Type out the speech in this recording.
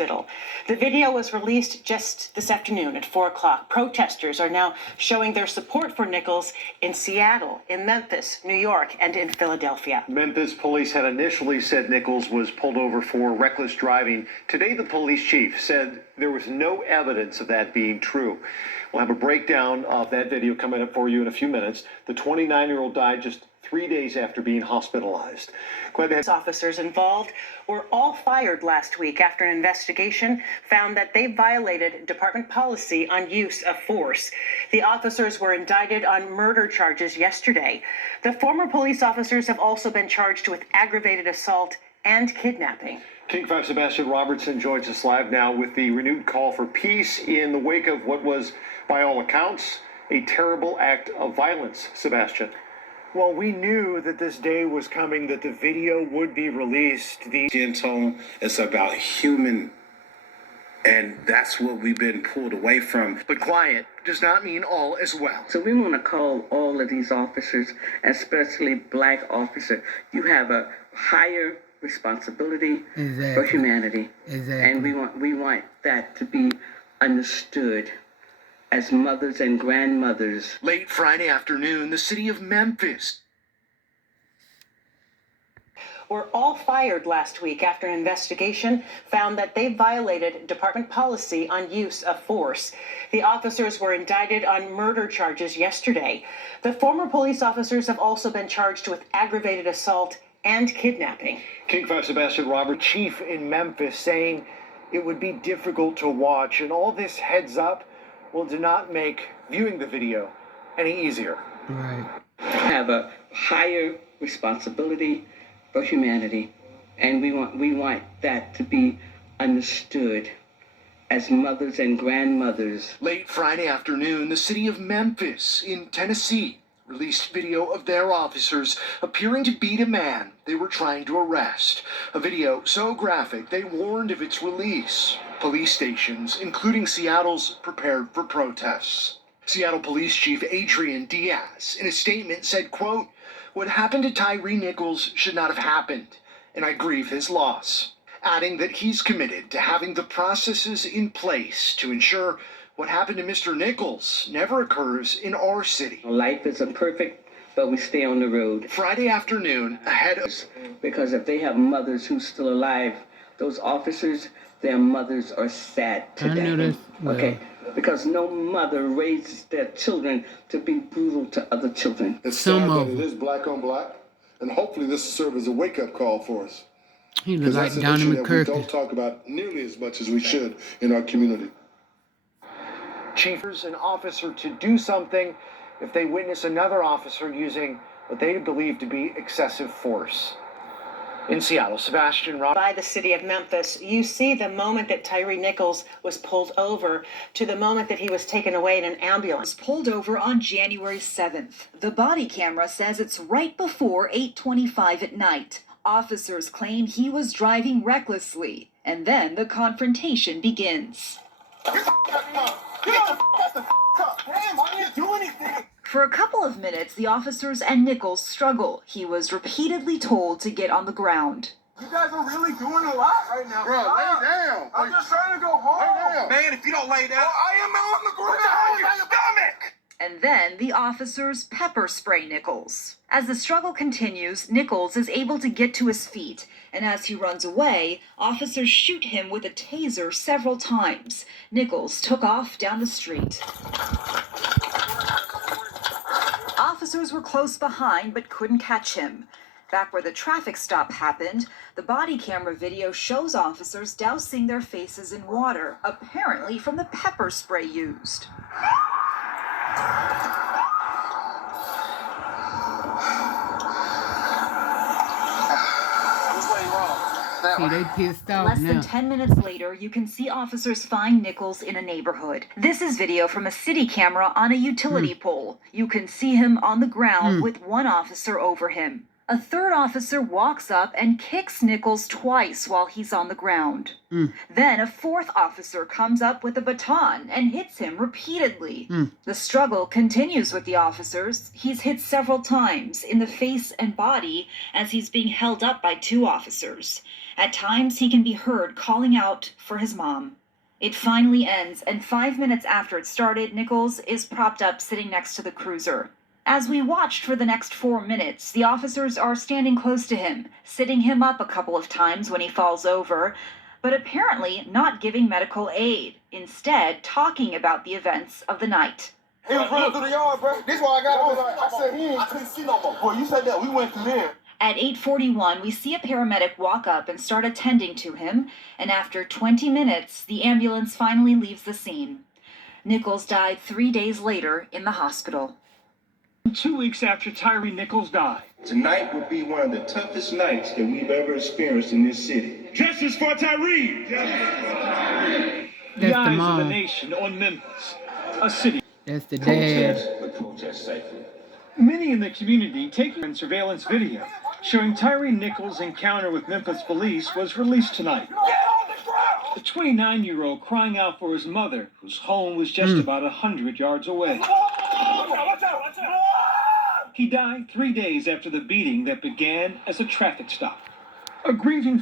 hospital. The video was released just this afternoon at 4 o'clock. Protesters are now showing their support for Nichols in Seattle, in Memphis, New York, and in Philadelphia. Memphis police had initially said Nichols was pulled over for reckless driving. Today, the police chief said there was no evidence of that being true. We'll have a breakdown of that video coming up for you in a few minutes. The 29-year-old died just 3 days after being hospitalized. Officers involved were all fired last week after an investigation found that they violated department policy on use of force. The officers were indicted on murder charges yesterday. The former police officers have also been charged with aggravated assault and kidnapping. King 5 Sebastian Robertson joins us live now with the renewed call for peace in the wake of what was, by all accounts, a terrible act of violence. Sebastian. Well, we knew that this day was coming, that the video would be released. The skin tone, it's about human, and that's what we've been pulled away from. But quiet does not mean all as well. So we want to call all of these officers, especially black officers, you have a higher responsibility for humanity. And we want that to be understood as mothers and grandmothers. Late Friday afternoon, the city of Memphis were all fired last week after an investigation found that they violated department policy on use of force. The officers were indicted on murder charges yesterday. The former police officers have also been charged with aggravated assault and kidnapping. King 5 Sebastian Robert, chief in Memphis, saying it would be difficult to watch, and all this heads up will do not make viewing the video any easier. Right. Have a higher responsibility for humanity, and we want that to be understood as mothers and grandmothers. Late Friday afternoon, the city of Memphis in Tennessee released video of their officers appearing to beat a man they were trying to arrest. A video so graphic they warned of its release. Police stations, including Seattle's, prepared for protests. Seattle Police Chief Adrian Diaz, in a statement, said, quote, "What happened to Tyree Nichols should not have happened, and I grieve his loss," adding that he's committed to having the processes in place to ensure what happened to Mr. Nichols never occurs in our city. Life isn't perfect, but we stay on the road. Friday afternoon, ahead of... Because if they have mothers who's still alive, those officers, their mothers are sad to death. Okay, because no mother raises their children to be brutal to other children. It's sad that it is black on black, and hopefully this will serve as a wake-up call for us. He looks like Donnie McKirk. We don't talk about nearly as much as we should in our community. Chiefers an officer to do something if they witness another officer using what they believe to be excessive force. In Seattle, Sebastian Robertson. By the city of Memphis, you see the moment that Tyree Nichols was pulled over to the moment that he was taken away in an ambulance. Pulled over on January 7th. The body camera says it's right before 8:25 at night. Officers claim he was driving recklessly, and then the confrontation begins. For a couple of minutes, the officers and Nichols struggle. He was repeatedly told to get on the ground. You guys are really doing a lot right now. Bro, lay down. I'm just trying to go home. Lay down. Man, if you don't lay down, I am on the ground. Put your hands on your stomach. And then the officers pepper spray Nichols. As the struggle continues, Nichols is able to get to his feet, and as he runs away, officers shoot him with a taser several times. Nichols took off down the street. Officers were close behind but couldn't catch him. Back where the traffic stop happened, the body camera video shows officers dousing their faces in water, apparently from the pepper spray used. See, they pissed off Less now. than 10 minutes later, you can see officers find Nichols in a neighborhood. This is video from a city camera on a utility pole. You can see him on the ground with one officer over him. A third officer walks up and kicks Nichols twice while he's on the ground. Then a fourth officer comes up with a baton and hits him repeatedly. The struggle continues with the officers. He's hit several times in the face and body as he's being held up by two officers. At times, he can be heard calling out for his mom. It finally ends, and 5 minutes after it started, Nichols is propped up sitting next to the cruiser. As we watched for the next 4 minutes, the officers are standing close to him, sitting him up a couple of times when he falls over, but apparently not giving medical aid, instead talking about the events of the night. He was running through the yard, bro. This is why I got him. I said I couldn't see no more. Boy, you said that. We went through there. At 8:41, we see a paramedic walk up and start attending to him, and after 20 minutes, the ambulance finally leaves the scene. Nichols died 3 days later in the hospital. 2 weeks after Tyree Nichols died. Tonight will be one of the toughest nights that we've ever experienced in this city. Justice for Tyree! The eyes of the nation on Memphis, a city. That's the Protest, dad. but protest safely. Many in the community taking surveillance video showing Tyree Nichols' encounter with Memphis police was released tonight. The 29-year-old crying out for his mother, whose home was just about 100 yards away. He died 3 days after the beating that began as a traffic stop. A grieving